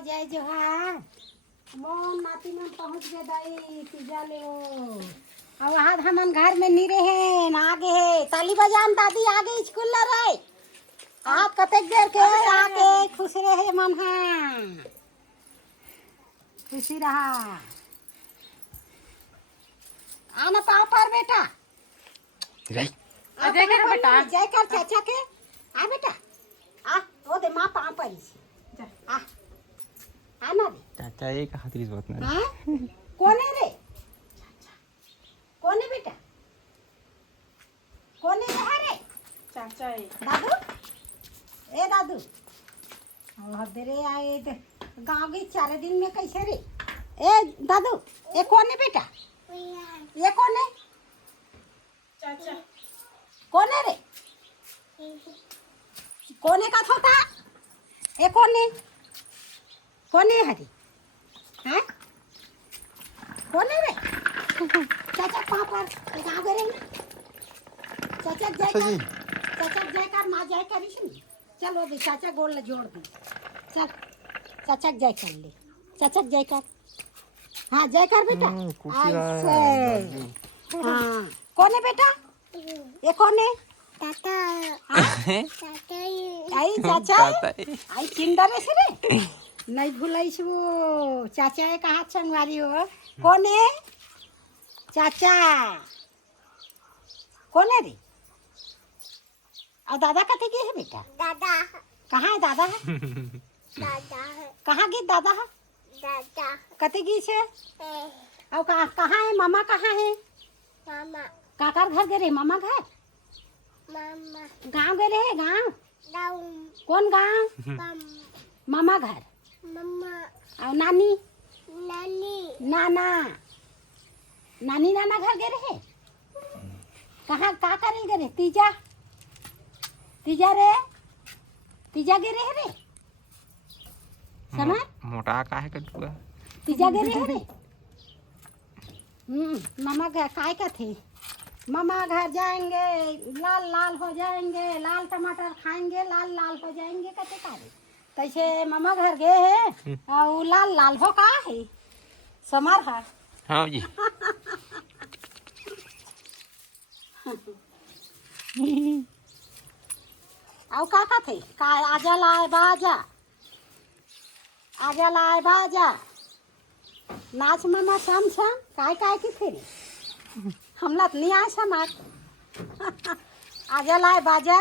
जय जोहार। मोन माटी में पहुँच गए दाई पिज्जा ले और आज हमन घर में नहीं रहे ना आगे है ताली बजान दादी आगे स्कूल ला रहे आप कतेक देर के आके खुश रहे मन खुशी रहा आना पाँव पर बेटा जय कर बेटा जय कर चाचा के आ बेटा आ वो दे माँ पाँव पर आ आना रे चाचा एक हाथी बात ना हाँ कौन है रे कौन है बेटा कौन है रे चाचा है दादू ए दादू और रे आए गाँव के 4 दिन में कैसे रे ए दादू ये कौन है बेटा ये कौन है चाचा कौन है रे कौन है का छोटा ये कौन है हरी हैं कौन है रे चाचा पाँव पर कहाँ गए रे चाचा जय कर माँ जय करी सुनी चल वो भी चाचा गोल जोड़ दी चल चाचा जय कर ले चाचा जय कर हाँ जय कर बेटा ऐसे हाँ कौन है बेटा ये कौन है चाचा आई चाचा आई चिंडा से रे नहीं भूलाइस वो चाचा है कहाँ संगवारी हो कौन है चाचा कौन है रे और दादा कते की है बेटा दादा कहाँ है दादा दादा है कहाँ की दादा है दादा कते की से और कहाँ है मामा कहाँ है मामा काकर घर गए रे मामा घर मामा गांव गए रे गांव दाऊ कौन गांव मामा घर मम्मा और नानी नानी नाना नानी नाना घर गए रहे कहाँ का करे गए रे तीजा तीजा गए रहे रे समझ मोटा का है कटुआ तीजा गए रहे रे मामा घर काय का थे मामा घर जाएंगे लाल लाल हो जाएंगे लाल टमाटर खाएंगे लाल लाल हो जाएंगे कते कारे तैसे मामा घर गए है और लाल लाल हो का है समार है हाँ जी और का थे का आजा लाए बाजा नाच मामा शाम काय की फिर हमला नहीं आए समाज आजा लाए बाजा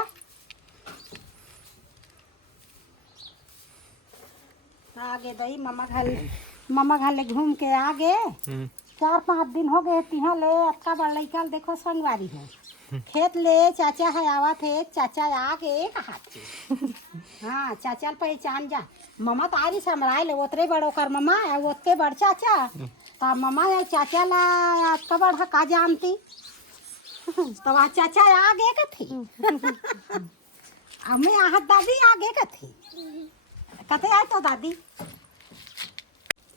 आगे दही मामा घर ले घूम के आगे 4-5 दिन हो गए तिहा ले अक्का बड़ लइका देखो संगवारी है खेत ले चाचा है आवा थे चाचा आगे कहा थे हाँ चाचा पहचान जा मामा तारी समराय ले ओतरे बड़ ओकर मामा है ओतके बड़ चाचा ता मामा या चाचा ला अक्का बड़ का जानती तब आ चाचा आगे का थी अब मैं आहत दादी आगे का थी कते आए तो दादी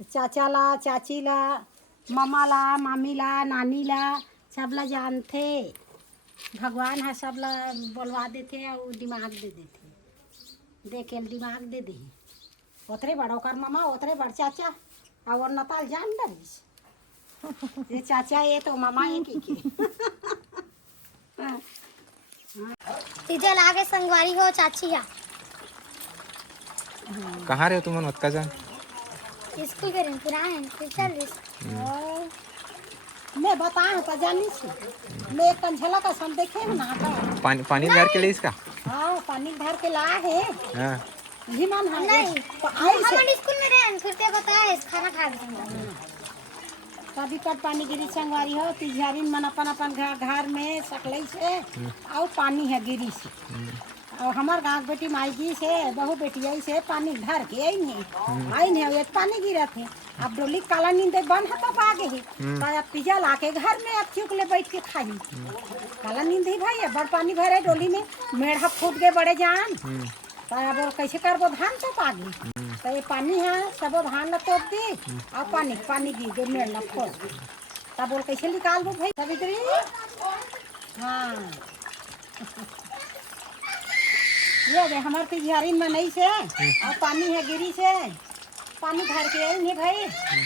चाचा ला चाची ला मामा ला मामी ला नानी ला सब ला जानते भगवान है सब ला बोलवा देते और दिमाग दे देते देखे दिमाग दे दे उतरे बड़ो कर मामा उतरे बड़ चाचा और नताल जान डरिस ये चाचा ये तो मामा ये की सीधे लागे संगवारी हो चाची है कहाँ रहे हो तुम मत का जान स्कूल के दिन पुराने फिर चल मैं बताऊं तो जानी छी मैं एक कंझला का सम देखे है ना पानी भर के लिए इसका हाँ पानी भर के लाए है हाँ ही मन है नहीं हम स्कूल में रहे फिर ते बताए खाना खा के कभी कब पानी गिरी संगवारी हो तिझारी मन अपन घर में सकलई से और पानी है गिरी से और हमार गाँव बेटी माई जी से बहु बेटिया से पानी भर के आई नहीं एक पानी गिरा थे अब डोली काला नींद बन है तब आगे ही तो अब पिज्जा ला के घर में अब चुक ले बैठ के खाई काला नींद ही भाई बड़ पानी भरे डोली में मेढ़ा फूट गए बड़े जान तो अब कैसे करबो धान तो पागी तो ये पानी है सब धान ला तोप दी और पानी गिर गए मेढ़ ला फोड़ दी तब बोल कैसे निकाल दो भाई सवित्री हाँ ये दे हमारे तिजहारी में नहीं से और पानी है गिरी से पानी भर के आई नहीं भाई।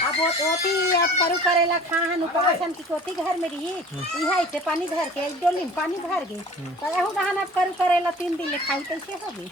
अब होती अब करू करेला खाहन उपासन की कोती घर में रही यहाँ से पानी भर के डोली में पानी भर गई कहूँ गहन अब करू करेला 3 दिन ले खाई कैसे होगी।